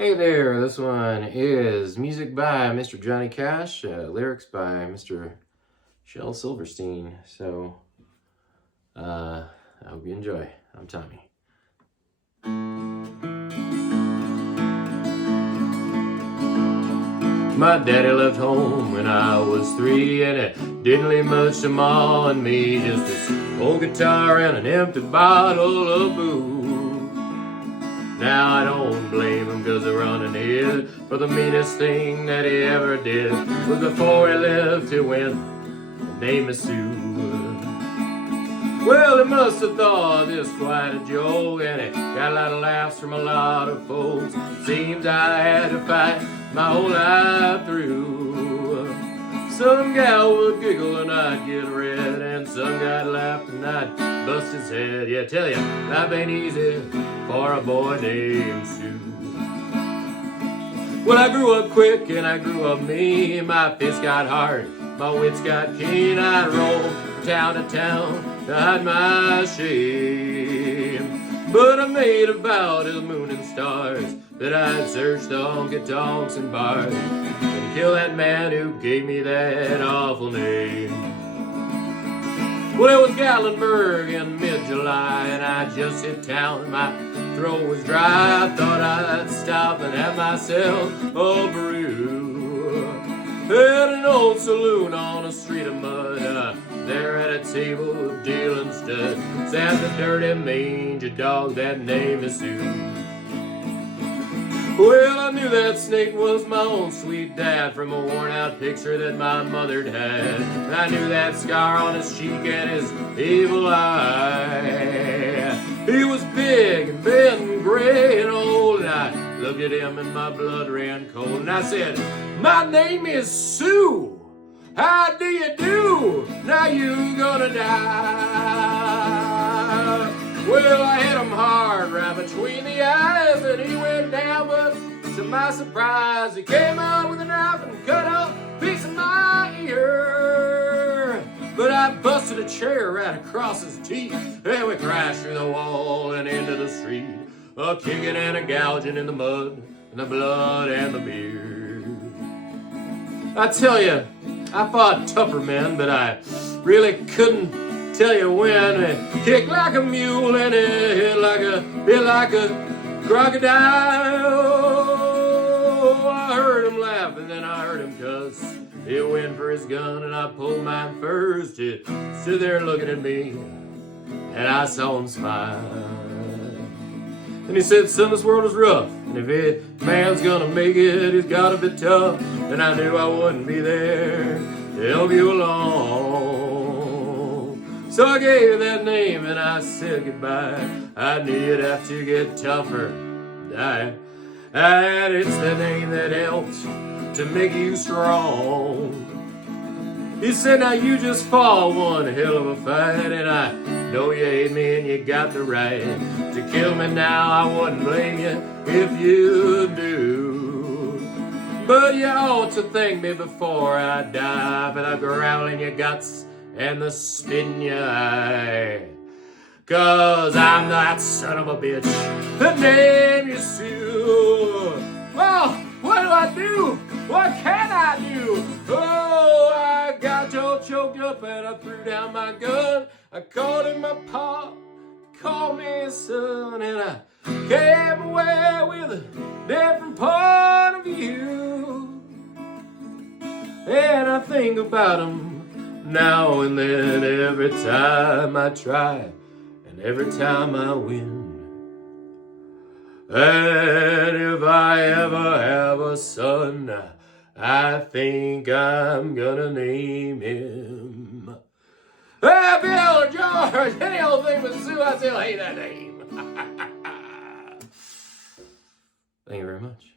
Hey there, this one is music by Mr. Johnny Cash, lyrics by Mr. Shel Silverstein. So, I hope you enjoy. I'm Tommy. My daddy left home when I was 3, and it didn't leave much to Ma and me, just this old guitar and an empty bottle of booze. Now I don't blame him, 'cause the running is for the meanest thing that he ever did was before he left he went and named me Sue. Well, he must have thought this quite a joke, and it got a lot of laughs from a lot of folks. Seems I had to fight my whole life through. Some gal would giggle and I'd get red, and some guy'd laugh and I'd bust his head. Yeah, tell ya, life ain't easy for a boy named Sue. Well, I grew up quick and I grew up mean. My fists got hard, my wits got keen. I'd roll from town to town to hide my shame. But I made a vow to the moon and stars that I'd search the honky-tonks and bars and kill that man who gave me that awful name. Well, it was Gatlinburg in mid-July, and I just hit town. My throat was dry. I thought I'd stop and have myself a brew. At an old saloon on a street of mud, there at a table dealing stud sat the dirty mangy dog that named me Sue. Well, I knew that snake was my own sweet dad from a worn-out picture that my mother'd had. I knew that scar on his cheek and his evil eye. He was big and bent and gray and old, and I looked at him and my blood ran cold. And I said, "My name is Sue. How do you do? Now you gonna die." Well, I hit him hard right between the eyes, and he went down, but to my surprise, he came out with a knife and cut a piece of my ear. But I busted a chair right across his teeth, and we crashed through the wall and into the street, a kicking and a gouging in the mud and the blood and the beer. I tell you, I fought tougher men, but I really couldn't tell you when. It kicked like a mule and it hit like a crocodile. I heard him laugh and then I heard him cuss. He went for his gun and I pulled mine first. He stood there looking at me and I saw him smile. And he said, "Son, this world is rough, and if a man's gonna make it, he's gotta be tough." And I knew I wouldn't be there to help you along. So I gave you that name and I said goodbye. I knew you'd have to get tougher, die. And it's the name that helped to make you strong. He said, "Now you just fought one hell of a fight, and I know you hate me and you got the right to kill me now. I wouldn't blame you if you do. But you ought to thank me before I die for the growl in your guts and the spit in your eye. 'Cause I'm that son of a bitch that named you Sue." Well, what do I do? What can I do? Oh, I got all choked up and I threw down my gun. I called him my pa, called me his son, and I came away with a different point of view. And I think about him now and then, every time I try and every time I win. And if I ever have a son, I think I'm gonna name him Bill or George, any old thing with Sue. I still hate that name. Thank you very much.